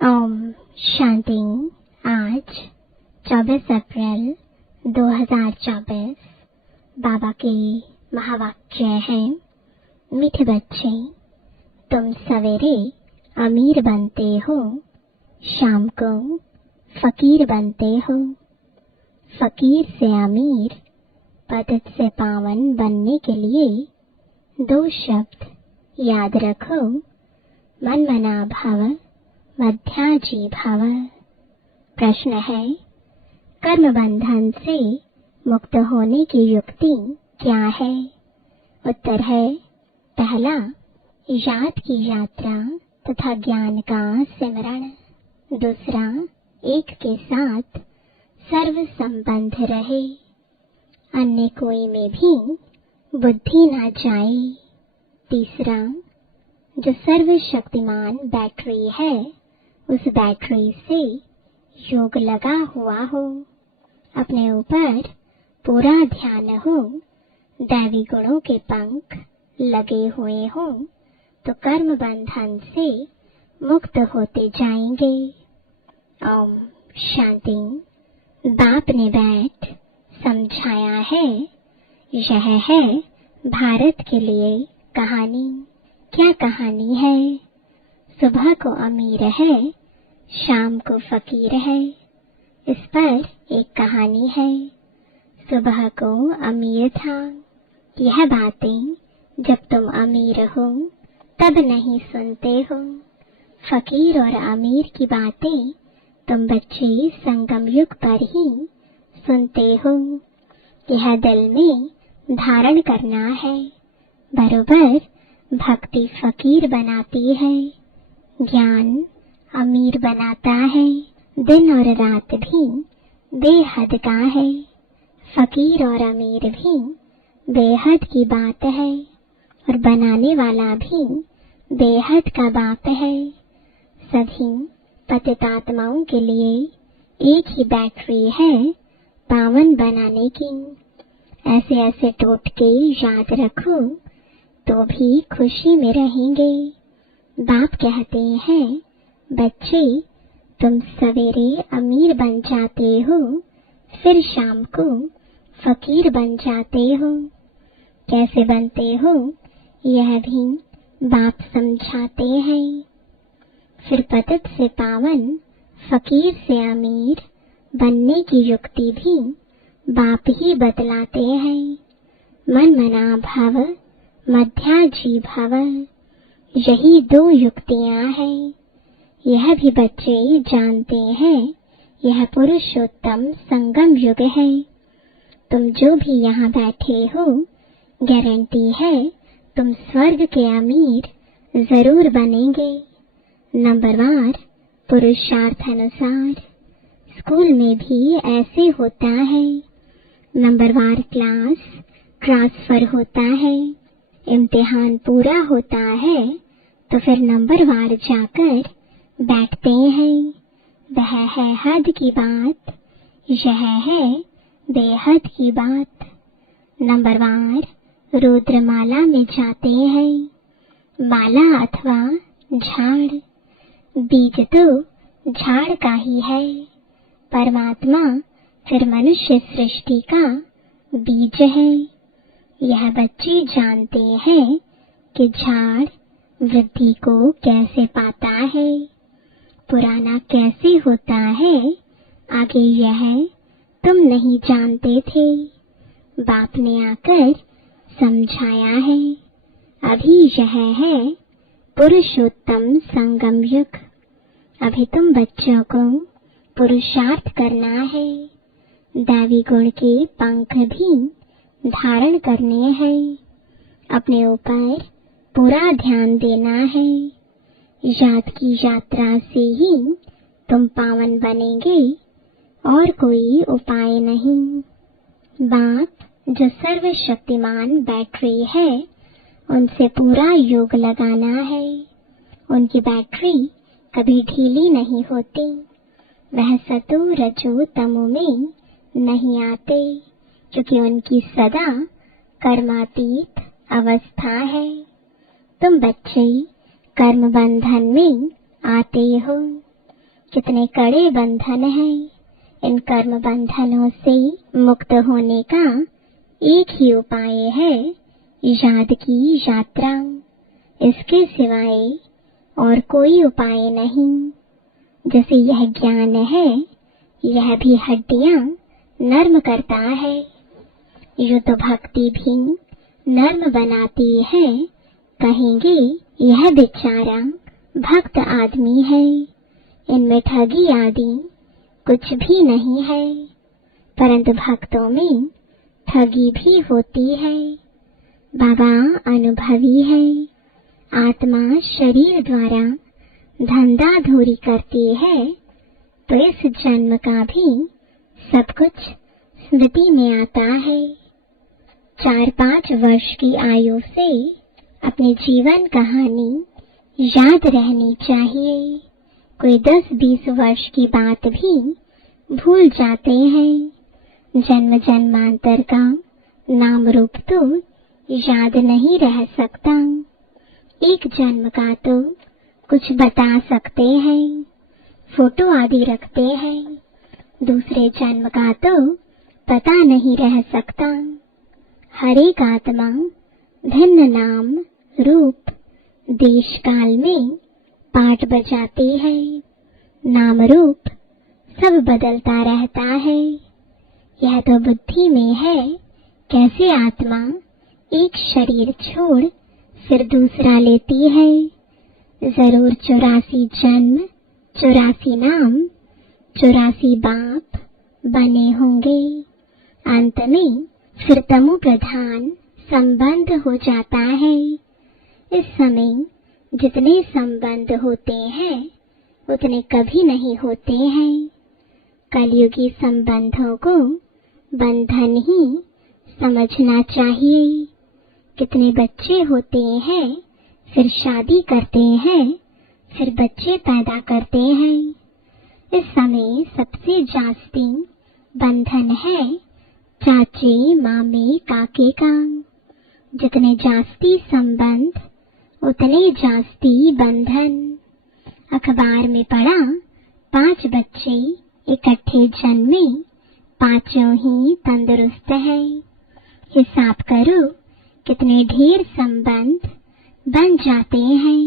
ओम शांति। आज 24 अप्रैल 2024 बाबा के महावाक्य हैं। मीठे बच्चे, तुम सवेरे अमीर बनते हो, शाम को फकीर बनते हो। फकीर से अमीर, पतित से पावन बनने के लिए दो शब्द याद रखो, मन मना भव, मध्याजी भव। प्रश्न है, कर्म बंधन से मुक्त होने की युक्ति क्या है? उत्तर है, पहला, याद की यात्रा तथा ज्ञान का सिमरण। दूसरा, एक के साथ सर्व संबंध रहे, अन्य कोई में भी बुद्धि न जाए। तीसरा, जो सर्वशक्तिमान बैटरी है, उस बैटरी से योग लगा हुआ हो, अपने ऊपर पूरा ध्यान हो, दैवी गुणों के पंख लगे हुए हों, तो कर्म बंधन से मुक्त होते जाएंगे। ओम शांति। बाप ने बैठ समझाया है। यह है भारत के लिए कहानी। क्या कहानी है? सुबह को अमीर है, शाम को फकीर है। इस पर एक कहानी है। सुबह को अमीर था। यह बातें जब तुम अमीर हो तब नहीं सुनते हो। फकीर और अमीर की बातें तुम बच्चे संगम युग पर ही सुनते हो। यह दिल में धारण करना है। बरोबर भक्ति फकीर बनाती है, ज्ञान अमीर बनाता है। दिन और रात भी बेहद का है। फकीर और अमीर भी बेहद की बात है, और बनाने वाला भी बेहद का बाप है। सभी पतितात्माओं के लिए एक ही बैटरी है, पावन बनाने की। ऐसे ऐसे टोटके याद रखो तो भी खुशी में रहेंगे। बाप कहते हैं, बच्चे, तुम सवेरे अमीर बन जाते हो, फिर शाम को फकीर बन जाते हो। कैसे बनते हो, यह भी बाप समझाते हैं। फिर पतित से पावन, फकीर से अमीर बनने की युक्ति भी बाप ही बतलाते हैं। मन मना भव, मध्याजी भव। यही दो युक्तियां हैं। यह भी बच्चे जानते हैं, यह पुरुषोत्तम संगम युग है। तुम जो भी यहाँ बैठे हो, गारंटी है तुम स्वर्ग के अमीर जरूर बनेंगे। नंबरवार पुरुषार्थ अनुसार। स्कूल में भी ऐसे होता है। नंबरवार क्लास ट्रांसफर होता है। इम्तिहान पूरा होता है तो फिर नंबरवार जाकर बैठते हैं। वह है हद की बात, यह है बेहद की बात। नंबरवार रुद्रमाला में जाते हैं। माला अथवा झाड़, बीज तो झाड़ का ही है। परमात्मा फिर मनुष्य सृष्टि का बीज है। यह बच्चे जानते हैं कि झाड़ वृद्धि को कैसे पाता है, पुराना कैसे होता है, आगे यह तुम नहीं जानते थे। बाप ने आकर समझाया है। अभी यह है पुरुषोत्तम संगम युग। अभी तुम बच्चों को पुरुषार्थ करना है। दैवी गुण के पंख भी धारण करने हैं। अपने ऊपर पूरा ध्यान देना है। याद की यात्रा से ही तुम पावन बनेंगे, और कोई उपाय नहीं। बाप जो सर्वशक्तिमान बैटरी है, उनसे पूरा योग लगाना है। उनकी बैटरी कभी ढीली नहीं होती। वह सतो रजो तमो में नहीं आते, क्योंकि उनकी सदा कर्मातीत अवस्था है। तुम बच्चे कर्म बंधन में आते हो। कितने कड़े बंधन हैं। इन कर्म बंधनों से मुक्त होने का एक ही उपाय है, याद की यात्रा। इसके सिवाय और कोई उपाय नहीं। जैसे यह ज्ञान है, यह भी हड्डियां नर्म करता है। यूं तो भक्ति भी नर्म बनाती है। कहेंगे यह बेचारा भक्त आदमी है, इनमें ठगी आदि कुछ भी नहीं है। परंतु भक्तों में ठगी भी होती है। बाबा अनुभवी है। आत्मा शरीर द्वारा धंधा धूरी करती है, तो इस जन्म का भी सब कुछ स्मृति में आता है। 4-5 वर्ष की आयु से अपनी जीवन कहानी याद रहनी चाहिए। कोई 10-20 वर्ष की बात भी भूल जाते हैं। जन्म जन्मांतर का नाम रूप तो याद नहीं रह सकता। एक जन्म का तो कुछ बता सकते हैं, फोटो आदि रखते हैं। दूसरे जन्म का तो पता नहीं रह सकता। हर एक आत्मा भिन्न नाम रूप देश काल में पाठ बजाती है। नाम रूप सब बदलता रहता है। यह तो बुद्धि में है, कैसे आत्मा एक शरीर छोड़ फिर दूसरा लेती है। जरूर 84 जन्म, 84 नाम, 84 बाप बने होंगे। अंत में फिर तमो प्रधान संबंध हो जाता है। इस समय जितने संबंध होते हैं उतने कभी नहीं होते हैं। कलयुगी संबंधों को बंधन ही समझना चाहिए। कितने बच्चे होते हैं, फिर शादी करते हैं, फिर बच्चे पैदा करते हैं। इस समय सबसे जास्ती बंधन है चाचे मामे काके का। जितने जास्ती संबंध उतने जास्ती बंधन। अखबार में पढ़ा 5 बच्चे इकट्ठे जन्मे, पांचों ही तंदुरुस्त है। हिसाब करो कितने ढेर संबंध बन जाते हैं।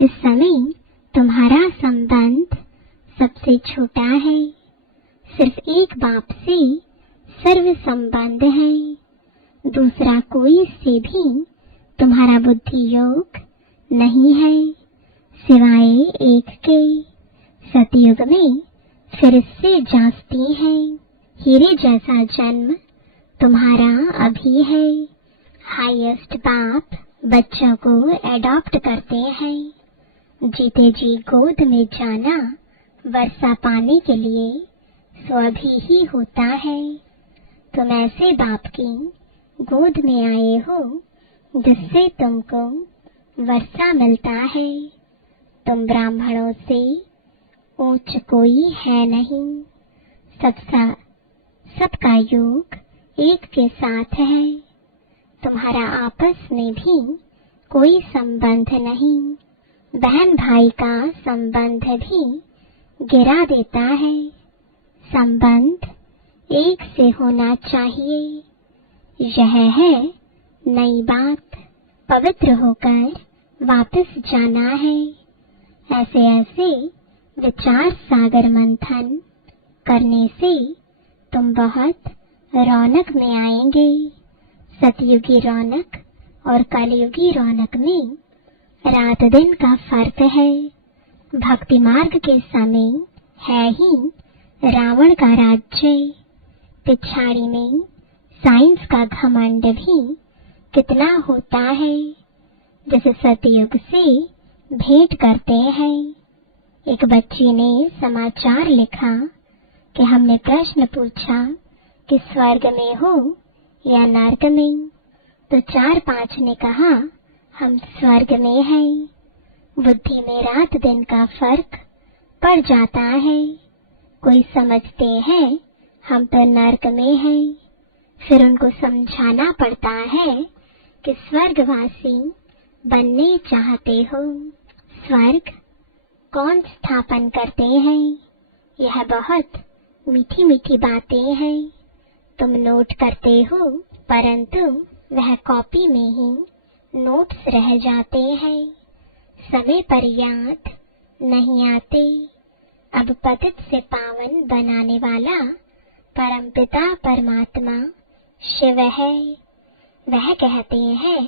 इस समय तुम्हारा संबंध सबसे छोटा है। सिर्फ एक बाप से सर्व संबंध है। दूसरा कोई से भी तुम्हारा बुद्धि योग नहीं है, सिवाय एक के। सतयुग में फिर इससे जास्ती है। हीरे जैसा जन्म तुम्हारा अभी है। हाईएस्ट बाप बच्चों को एडॉप्ट करते हैं। जीते जी गोद में जाना वर्षा पाने के लिए स्वभी ही होता है। तुम ऐसे बाप की गोद में आए हो जिससे तुमको वर्षा मिलता है। तुम ब्राह्मणों से ऊंच कोई है नहीं। सबका योग एक के साथ है। तुम्हारा आपस में भी कोई संबंध नहीं। बहन भाई का संबंध भी गिरा देता है। संबंध एक से होना चाहिए। यह है नई बात। पवित्र होकर वापस जाना है। ऐसे ऐसे विचार सागर मंथन करने से तुम बहुत रौनक में आएंगे। सतयुगी रौनक और कलयुगी रौनक में रात दिन का फर्क है। भक्ति मार्ग के समय है ही रावण का राज्य। पिछाड़ी में साइंस का घमंड भी कितना होता है। जैसे सतयुग से भेंट करते हैं। एक बच्ची ने समाचार लिखा कि हमने प्रश्न पूछा कि स्वर्ग में हो या नर्क में, तो 4-5 ने कहा हम स्वर्ग में हैं। बुद्धि में रात दिन का फर्क पड़ जाता है। कोई समझते हैं हम तो नर्क में हैं, फिर उनको समझाना पड़ता है कि स्वर्गवासी बनने चाहते हो। स्वर्ग कौन स्थापन करते हैं? यह बहुत मीठी मीठी बातें हैं। तुम नोट करते हो, परंतु वह कॉपी में ही नोट्स रह जाते हैं, समय पर याद नहीं आते। अब पतित से पावन बनाने वाला परमपिता परमात्मा शिव है। वह कहते हैं,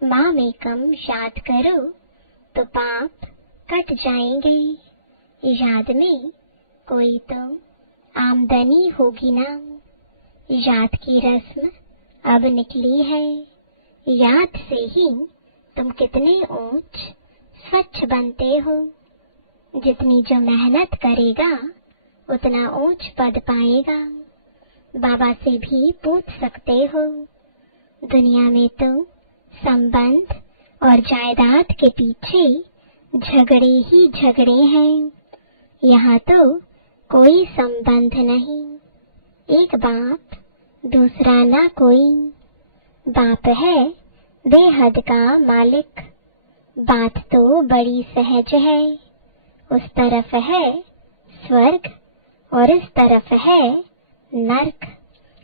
मामेकम याद करो तो पाप कट जाएंगे। याद में कोई तो आमदनी होगी ना। याद की रस्म अब निकली है। याद से ही तुम कितने ऊंच स्वच्छ बनते हो। जितनी जो मेहनत करेगा उतना ऊंच पद पाएगा। बाबा से भी पूछ सकते हो। दुनिया में तो संबंध और जायदाद के पीछे झगड़े ही झगड़े हैं। यहाँ तो कोई संबंध नहीं। एक बाप दूसरा ना कोई। बाप है बेहद का मालिक। बात तो बड़ी सहज है। उस तरफ है स्वर्ग और इस तरफ है नर्क।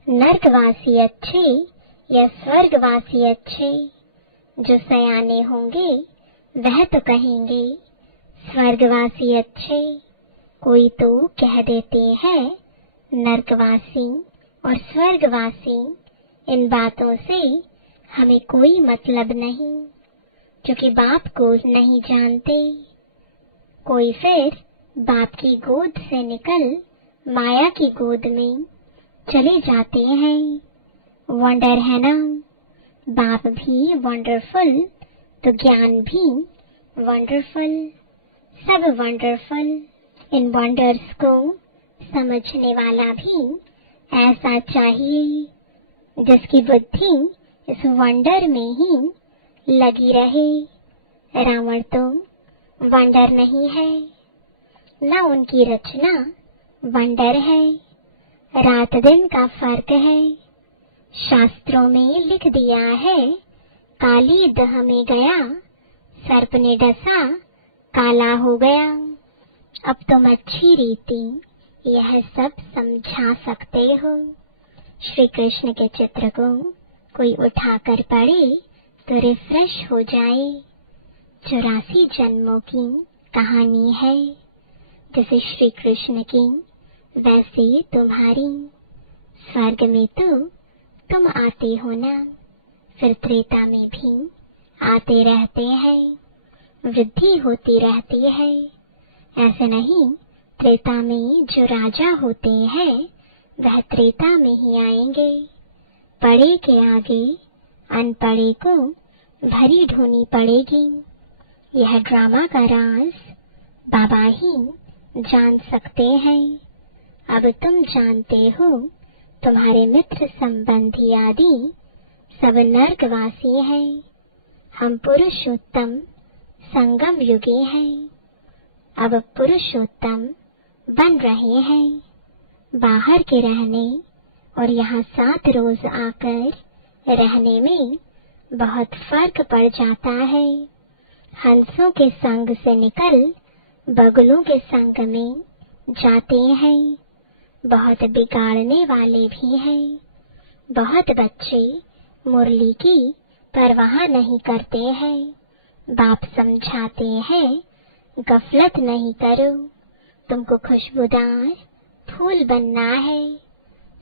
नर्कवासी अच्छे या स्वर्गवासी अच्छे? जो सयाने होंगे वह तो कहेंगे स्वर्गवासी अच्छे। कोई तो कह देते हैं नर्कवासी और स्वर्गवासी। इन बातों से हमें कोई मतलब नहीं, क्योंकि बाप को नहीं जानते। कोई फिर बाप की गोद से निकल माया की गोद में चले जाते हैं। वंडर है ना? बाप भी वंडरफुल तो ज्ञान भी वंडरफुल, सब वंडरफुल। इन वंडर्स को समझने वाला भी ऐसा चाहिए जिसकी बुद्धि इस वंडर में ही लगी रहे। रावण तो वंडर नहीं है, न उनकी रचना वंडर है। रात दिन का फर्क है। शास्त्रों में लिख दिया है, काली दह में गया, सर्प ने डसा, काला हो गया। अब तुम अच्छी रीति यह सब समझा सकते हो। श्री कृष्ण के चित्र को कोई उठाकर पढ़े तो रिफ्रेश हो जाए। 84 जन्मों की कहानी है। जैसे श्री कृष्ण की वैसे तुम्हारी। स्वर्ग में तो तुम आते हो ना, फिर त्रेता में भी आते रहते हैं। वृद्धि होती रहती है। ऐसे नहीं, त्रेता में जो राजा होते हैं वह त्रेता में ही आएंगे। पढ़े के आगे अनपढ़े को भरी ढोनी पड़ेगी। यह ड्रामा का राज बाबा ही जान सकते हैं। अब तुम जानते हो, तुम्हारे मित्र संबंधी आदि सब नर्कवासी हैं। हम पुरुषोत्तम संगम युगी हैं। अब पुरुषोत्तम बन रहे हैं। बाहर के रहने और यहाँ 7 रोज आकर रहने में बहुत फर्क पड़ जाता है। हंसों के संग से निकल बगुलों के संग में जाते हैं। बहुत बिगाड़ने वाले भी हैं। बहुत बच्चे मुरली की परवाह नहीं करते हैं। बाप समझाते हैं, गफलत नहीं करो, तुमको खुशबूदार फूल बनना है।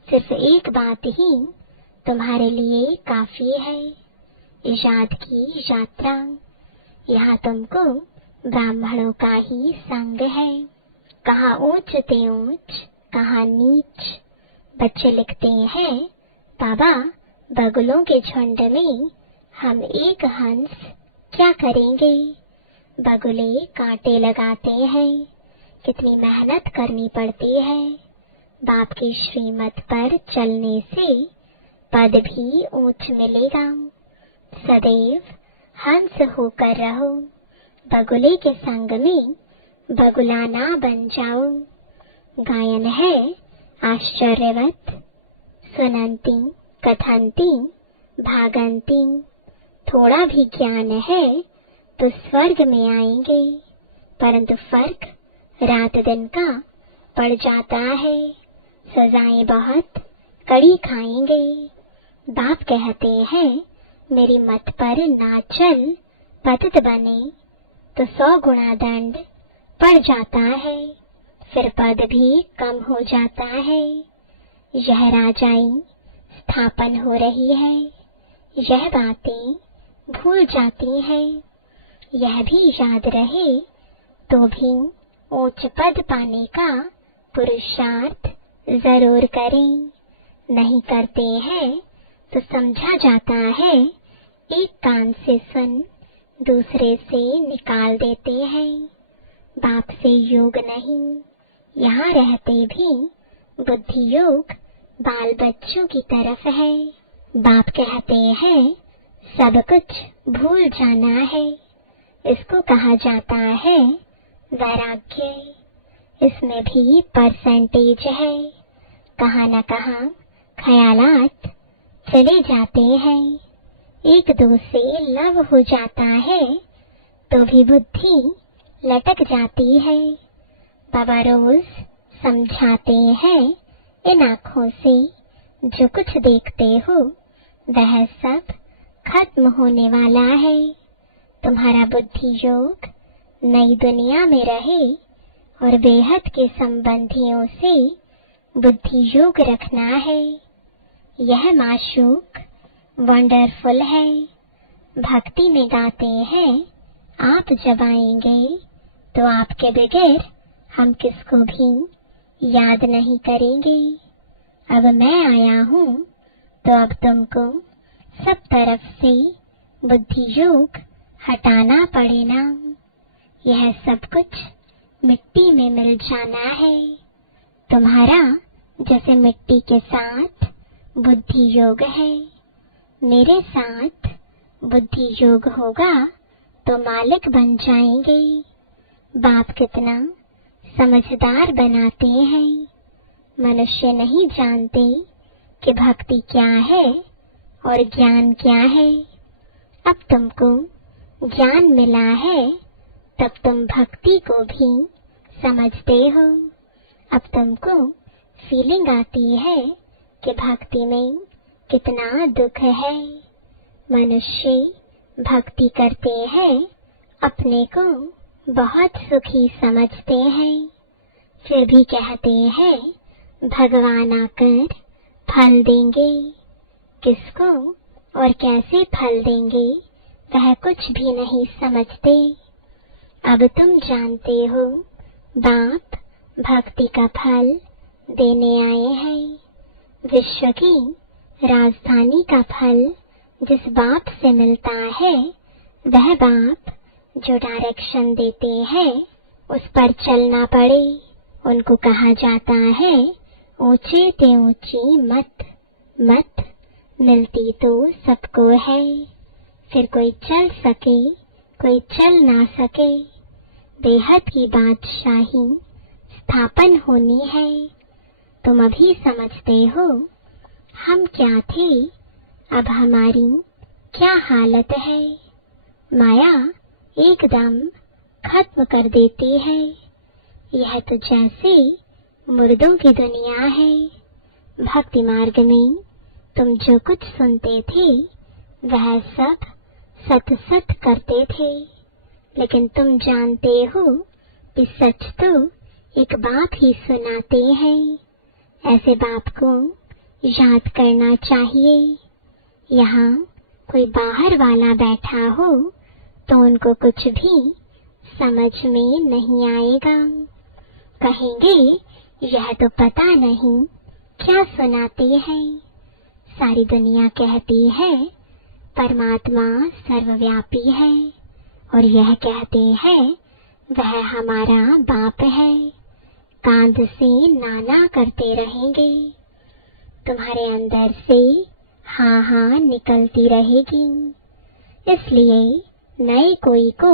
सिर्फ एक बात ही तुम्हारे लिए काफी है, इजाद की यात्रा। यहाँ तुमको ब्राह्मणों का ही संग है। कहाँ ऊंच ते ऊंच, कहाँ नीच। बच्चे लिखते हैं, बाबा बगुलों के झुंड में हम एक हंस क्या करेंगे। बगुले कांटे लगाते हैं, कितनी मेहनत करनी पड़ती है। बाप की श्रीमत पर चलने से पद भी ऊंच मिलेगा। सदैव हंस होकर रहो। बगुले के संग में बगुलाना बन जाओ। गायन है आश्चर्यवत, सुनंती कथंती भागंती। थोड़ा भी ज्ञान है तो स्वर्ग में आएंगे, परंतु फर्क रात दिन का पड़ जाता है। सजाएं बहुत कड़ी खाएंगे। बाप कहते हैं मेरी मत पर ना चल, पतित बने तो 100 गुना दंड पड़ जाता है, फिर पद भी कम हो जाता है। यह राजाई स्थापन हो रही है, यह बातें भूल जाती हैं। यह भी याद रहे तो भी उच्च पद पाने का पुरुषार्थ जरूर करें। नहीं करते हैं तो समझा जाता है एक कान से सुन दूसरे से निकाल देते हैं। बाप से योग नहीं, यहाँ रहते भी बुद्धि योग बाल बच्चों की तरफ है। बाप कहते हैं सब कुछ भूल जाना है, इसको कहा जाता है वैराग्य। इसमें भी परसेंटेज है, कहाँ न कहाँ ख्यालात चले जाते हैं, एक दो से लव हो जाता है तो भी बुद्धि लटक जाती है। बाबा रोज समझाते हैं इन आँखों से जो कुछ देखते हो वह सब खत्म होने वाला है। तुम्हारा बुद्धि योग नई दुनिया में रहे और बेहद के संबंधियों से बुद्धि योग रखना है। यह माशूक वंडरफुल है। भक्ति में गाते हैं आप जब आएंगे तो आपके बगैर हम किसको भी याद नहीं करेंगे। अब मैं आया हूँ तो अब तुमको सब तरफ से बुद्धि योग हटाना पड़ेगा। यह सब कुछ मिट्टी में मिल जाना है। तुम्हारा जैसे मिट्टी के साथ बुद्धि योग है, मेरे साथ बुद्धि योग होगा तो मालिक बन जाएंगे। बाप कितना समझदार बनाते हैं। मनुष्य नहीं जानते कि भक्ति क्या है और ज्ञान क्या है। अब तुमको ज्ञान मिला है तब तुम भक्ति को भी समझते हो। अब तुमको फीलिंग आती है कि भक्ति में कितना दुख है। मनुष्य भक्ति करते हैं, अपने को बहुत सुखी समझते हैं, फिर भी कहते हैं भगवान आकर फल देंगे। किसको और कैसे फल देंगे वह कुछ भी नहीं समझते। अब तुम जानते हो बाप भक्ति का फल देने आए हैं। विश्व की राजधानी का फल जिस बाप से मिलता है वह बाप जो डायरेक्शन देते हैं उस पर चलना पड़े। उनको कहा जाता है ऊंचे ते ऊंची मत मत, मिलती तो सबको है। फिर कोई चल सके कोई चल ना सके। बेहद की बादशाही स्थापन होनी है। तुम अभी समझते हो हम क्या थे, अब हमारी क्या हालत है। माया एकदम खत्म कर देती है। यह तो जैसे मुर्दों की दुनिया है। भक्ति मार्ग में तुम जो कुछ सुनते थे वह सब सत सत करते थे, लेकिन तुम जानते हो कि सच तो एक बाप ही सुनाते हैं। ऐसे बाप को याद करना चाहिए। यहाँ कोई बाहर वाला बैठा हो तो उनको कुछ भी समझ में नहीं आएगा। कहेंगे यह तो पता नहीं क्या सुनाते हैं। सारी दुनिया कहती है परमात्मा सर्वव्यापी है और यह कहते हैं वह हमारा बाप है। कांध से नाना करते रहेंगे। तुम्हारे अंदर से हाँ हाँ निकलती रहेगी। इसलिए नए कोई को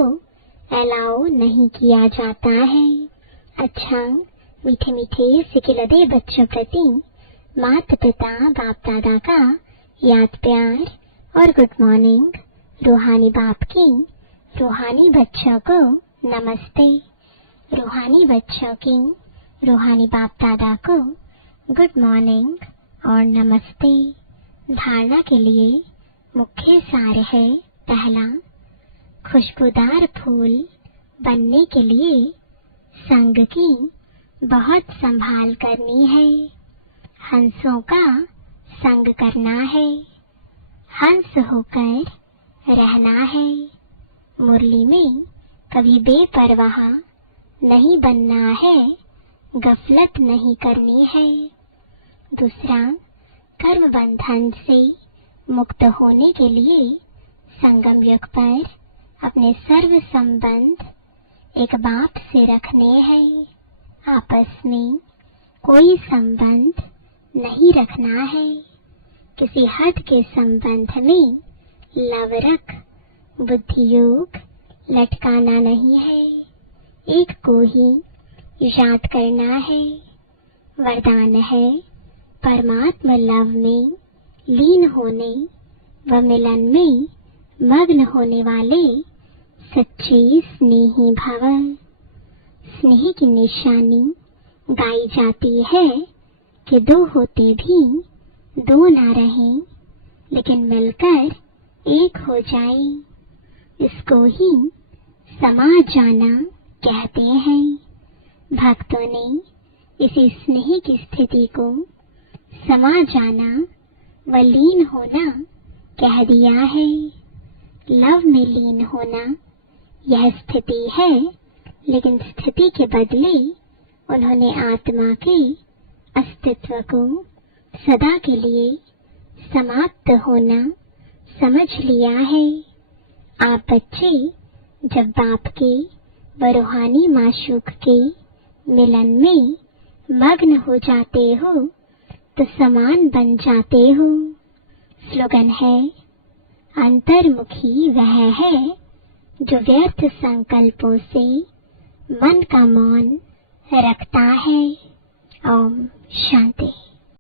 अलाउ नहीं किया जाता है। अच्छा, मीठे मीठे सिकिलदे बच्चों प्रति माता पिता बाप दादा का याद प्यार और गुड मॉर्निंग। रूहानी बाप की रूहानी बच्चों को नमस्ते। रूहानी बच्चों की रूहानी बाप दादा को गुड मॉर्निंग और नमस्ते। धारणा के लिए मुख्य सार है। पहला, खुशबूदार फूल बनने के लिए संग की बहुत संभाल करनी है। हंसों का संग करना है, हंस होकर रहना है। मुरली में कभी बेपरवाह नहीं बनना है, गफलत नहीं करनी है। दूसरा, कर्म बंधन से मुक्त होने के लिए संगम युग पर अपने सर्व संबंध एक बाप से रखने हैं। आपस में कोई संबंध नहीं रखना है। किसी हद के संबंध में लवरक बुद्धि योग लटकाना नहीं है। एक को ही याद करना है। वरदान है परमात्मा लव में लीन होने व मिलन में मग्न होने वाले सच्चे स्नेही भव। स्नेह की निशानी गाई जाती है कि दो होते भी दो ना रहें, लेकिन मिलकर एक हो जाए। इसको ही समा जाना कहते हैं। भक्तों ने इसी स्नेह की स्थिति को समा जाना व लीन होना कह दिया है। लव में लीन होना यह स्थिति है, लेकिन स्थिति के बदले उन्होंने आत्मा के अस्तित्व को सदा के लिए समाप्त होना समझ लिया है। आप बच्चे जब बाप के व रूहानी माशूक के मिलन में मग्न हो जाते हो तो समान बन जाते हो। स्लोगन है, अंतर्मुखी वह है जो व्यर्थ संकल्पों से मन का मौन रखता है। ओम शांति।